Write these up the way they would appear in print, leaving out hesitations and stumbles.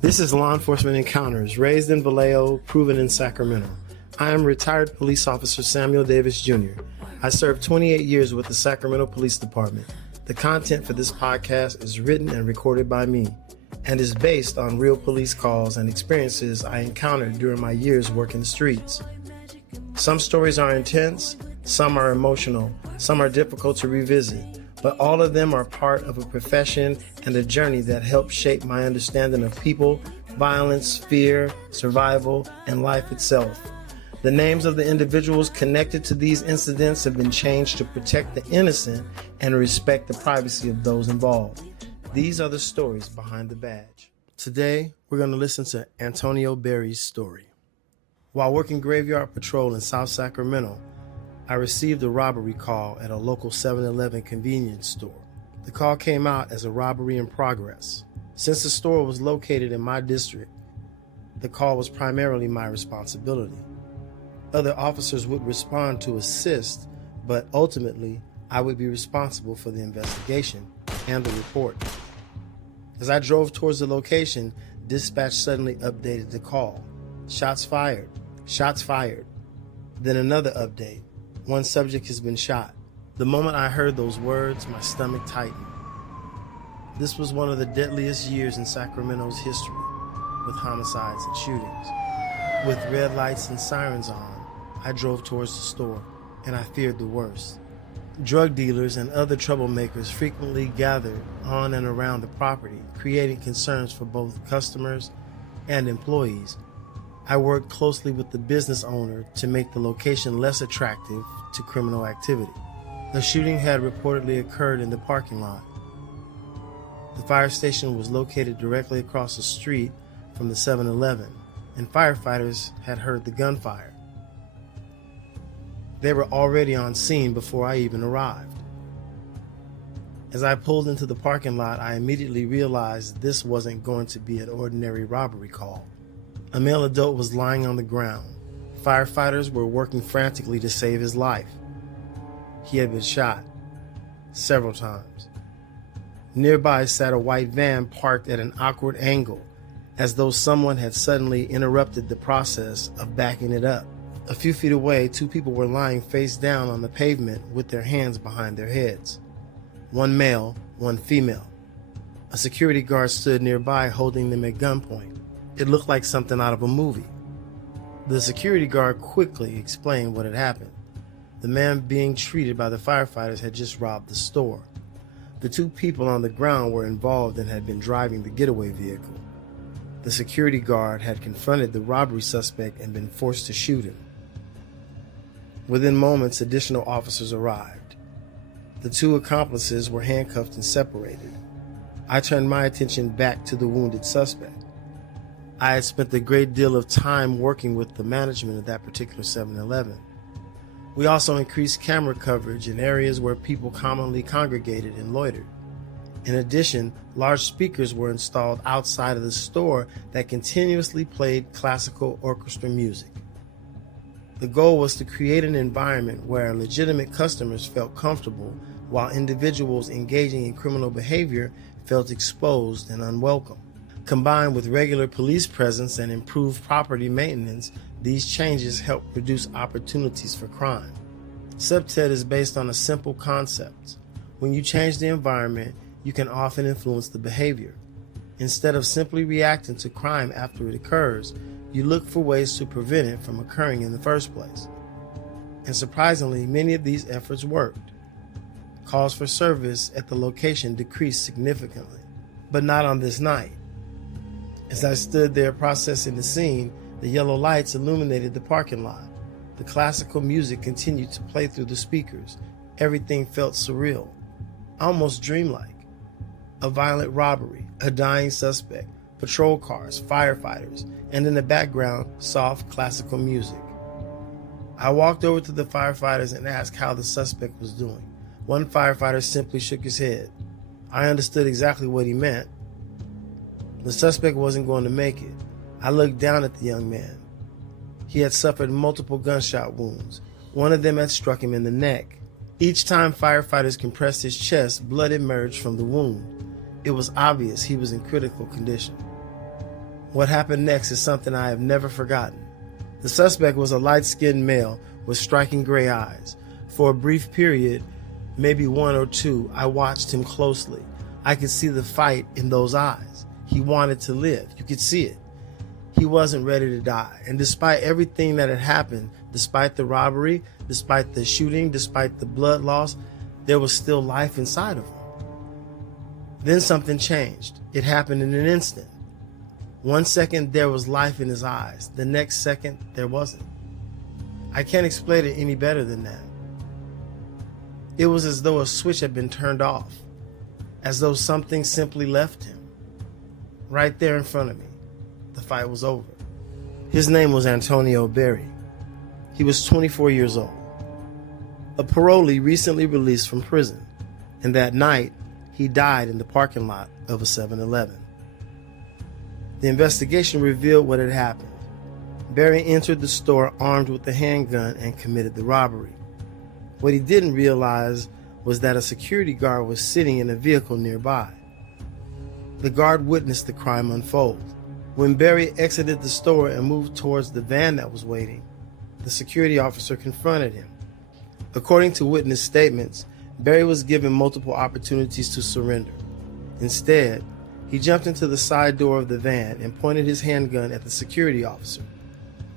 This is Law Enforcement Encounters, raised in Vallejo-Proven in Sacramento. I am retired police officer Samuel Davis Jr. I served 28 years with the Sacramento Police Department. The content for this podcast is written and recorded by me and is based on real police calls and experiences I encountered during my years working the streets. Some stories are intense, some are emotional, some are difficult to revisit, but all of them are part of a profession and a journey that helped shape my understanding of people, violence, fear, survival, and life itself. The names of the individuals connected to these incidents have been changed to protect the innocent and respect the privacy of those involved. These are the stories behind the badge. Today, we're going to listen to Antonio Berry's story. While working graveyard patrol in South Sacramento, I received a robbery call at a local 7-Eleven convenience store. The call came out as a robbery in progress. Since the store was located in my district, the call was primarily my responsibility. Other officers would respond to assist, but ultimately, I would be responsible for the investigation and the report. As I drove towards the location, dispatch suddenly updated the call. Shots fired. Shots fired. Then another update. One subject has been shot. The moment I heard those words, my stomach tightened. This was one of the deadliest years in Sacramento's history, with homicides and shootings. With red lights and sirens on, I drove towards the store, and I feared the worst. Drug dealers and other troublemakers frequently gathered on and around the property, creating concerns for both customers and employees. I worked closely with the business owner to make the location less attractive to criminal activity. The shooting had reportedly occurred in the parking lot. The fire station was located directly across the street from the 7-Eleven, and firefighters had heard the gunfire. They were already on scene before I even arrived. As I pulled into the parking lot, I immediately realized this wasn't going to be an ordinary robbery call. A male adult was lying on the ground. Firefighters were working frantically to save his life. He had been shot several times. Nearby sat a white van parked at an awkward angle, as though someone had suddenly interrupted the process of backing it up. A few feet away, two people were lying face down on the pavement with their hands behind their heads. One male, one female. A security guard stood nearby holding them at gunpoint. It looked like something out of a movie. The security guard quickly explained what had happened. The man being treated by the firefighters had just robbed the store. The two people on the ground were involved and had been driving the getaway vehicle. The security guard had confronted the robbery suspect and been forced to shoot him. Within moments, additional officers arrived. The two accomplices were handcuffed and separated. I turned my attention back to the wounded suspect. I had spent a great deal of time working with the management of that particular 7-Eleven. We also increased camera coverage in areas where people commonly congregated and loitered. In addition, large speakers were installed outside of the store that continuously played classical orchestra music. The goal was to create an environment where legitimate customers felt comfortable, while individuals engaging in criminal behavior felt exposed and unwelcome. Combined with regular police presence and improved property maintenance, these changes help reduce opportunities for crime. Etched is based on a simple concept. When you change the environment, you can often influence the behavior. Instead of simply reacting to crime after it occurs, you look for ways to prevent it from occurring in the first place. And surprisingly, many of these efforts worked. Calls for service at the location decreased significantly, but not on this night. As I stood there processing the scene, the yellow lights illuminated the parking lot. The classical music continued to play through the speakers. Everything felt surreal, almost dreamlike. A violent robbery, a dying suspect, patrol cars, firefighters, and in the background, soft classical music. I walked over to the firefighters and asked how the suspect was doing. One firefighter simply shook his head. I understood exactly what he meant. The suspect wasn't going to make it. I looked down at the young man. He had suffered multiple gunshot wounds. One of them had struck him in the neck. Each time firefighters compressed his chest, blood emerged from the wound. It was obvious he was in critical condition. What happened next is something I have never forgotten. The suspect was a light-skinned male with striking gray eyes. For a brief period, maybe one or two, I watched him closely. I could see the fight in those eyes. He wanted to live. You could see it. He wasn't ready to die. And despite everything that had happened, despite the robbery, despite the shooting, despite the blood loss, there was still life inside of him. Then something changed. It happened in an instant. 1 second, there was life in his eyes. The next second, there wasn't. I can't explain it any better than that. It was as though a switch had been turned off, as though something simply left him. Right there in front of me, the fight was over. His name was Antonio Berry. He was 24 years old. A parolee recently released from prison, and that night, he died in the parking lot of a 7-Eleven. The investigation revealed what had happened. Berry entered the store armed with a handgun and committed the robbery. What he didn't realize was that a security guard was sitting in a vehicle nearby. The guard witnessed the crime unfold. When Berry exited the store and moved towards the van that was waiting, the security officer confronted him. According to witness statements, Berry was given multiple opportunities to surrender. Instead, he jumped into the side door of the van and pointed his handgun at the security officer.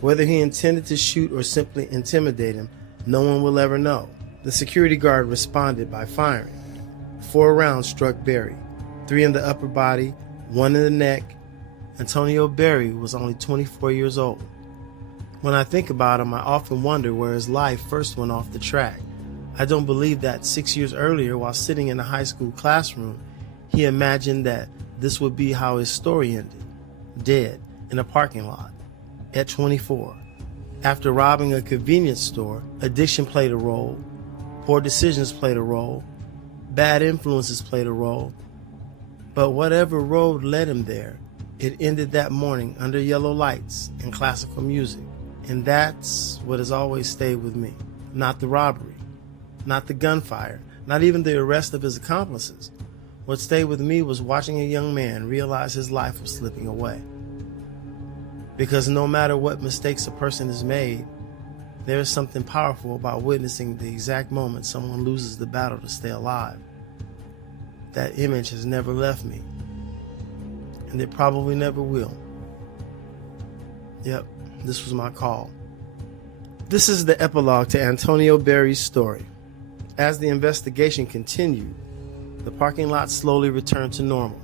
Whether he intended to shoot or simply intimidate him, no one will ever know. The security guard responded by firing. 4 rounds struck Berry, 3 in the upper body, 1 in the neck. Antonio Berry was only 24 years old. When I think about him, I often wonder where his life first went off the track. I don't believe that 6 years earlier, while sitting in a high school classroom, he imagined that this would be how his story ended, dead in a parking lot at 24. After robbing a convenience store, addiction played a role, poor decisions played a role, bad influences played a role. But whatever road led him there, it ended that morning under yellow lights and classical music. And that's what has always stayed with me. Not the robbery, not the gunfire, not even the arrest of his accomplices. What stayed with me was watching a young man realize his life was slipping away. Because no matter what mistakes a person has made, there is something powerful about witnessing the exact moment someone loses the battle to stay alive. That image has never left me, and it probably never will. Yep, this was my call. This is the epilogue to Antonio Berry's story. As the investigation continued, the parking lot slowly returned to normal.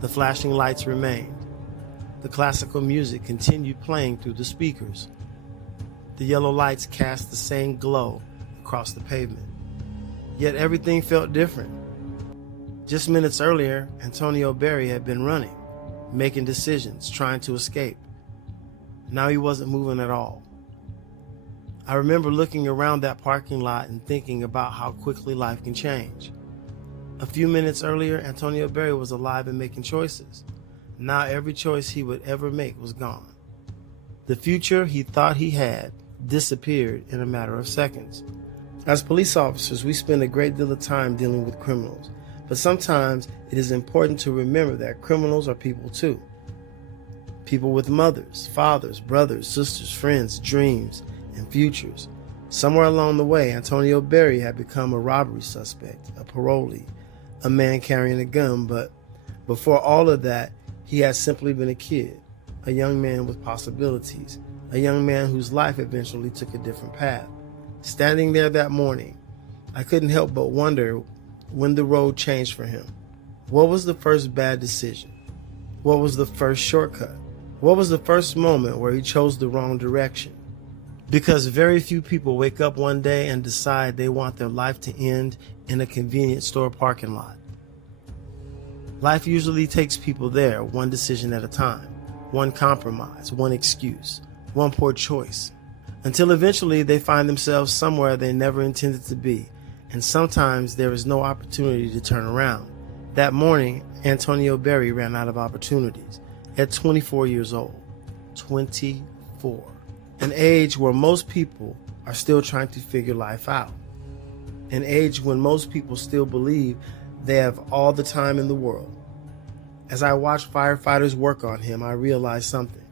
The flashing lights remained. The classical music continued playing through the speakers. The yellow lights cast the same glow across the pavement. Yet everything felt different. Just minutes earlier, Antonio Berry had been running, making decisions, trying to escape. Now he wasn't moving at all. I remember looking around that parking lot and thinking about how quickly life can change. A few minutes earlier, Antonio Berry was alive and making choices. Now every choice he would ever make was gone. The future he thought he had disappeared in a matter of seconds. As police officers, we spend a great deal of time dealing with criminals, but sometimes it is important to remember that criminals are people too. People with mothers, fathers, brothers, sisters, friends, dreams, and futures. Somewhere along the way, Antonio Berry had become a robbery suspect, a parolee, a man carrying a gun, but before all of that, he had simply been a kid, a young man with possibilities, a young man whose life eventually took a different path. Standing there that morning, I couldn't help but wonder when the road changed for him. What was the first bad decision? What was the first shortcut? What was the first moment where he chose the wrong direction? Because very few people wake up one day and decide they want their life to end in a convenience store parking lot. Life usually takes people there, one decision at a time, one compromise, one excuse, one poor choice, until eventually they find themselves somewhere they never intended to be, and sometimes there is no opportunity to turn around. That morning, Antonio Berry ran out of opportunities at 24 years old. 24. An age where most people are still trying to figure life out. An age when most people still believe they have all the time in the world. As I watched firefighters work on him, I realized something.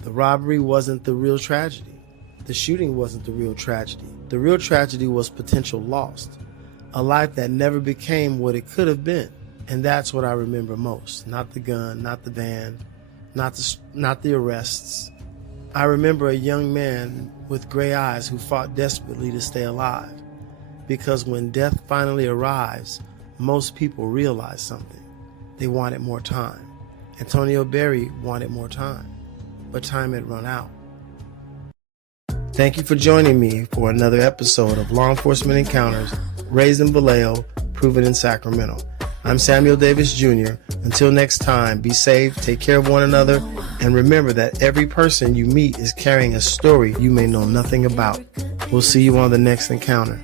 The robbery wasn't the real tragedy. The shooting wasn't the real tragedy. The real tragedy was potential lost, a life that never became what it could have been. And that's what I remember most. Not the gun, not the van, not the arrests. I remember a young man with gray eyes who fought desperately to stay alive. Because when death finally arrives, most people realize something. They wanted more time. Antonio Berry wanted more time, but time had run out. Thank you for joining me for another episode of Law Enforcement Encounters, raised in Vallejo, proven in Sacramento. I'm Samuel Davis Jr. Until next time, be safe, take care of one another, and remember that every person you meet is carrying a story you may know nothing about. We'll see you on the next encounter.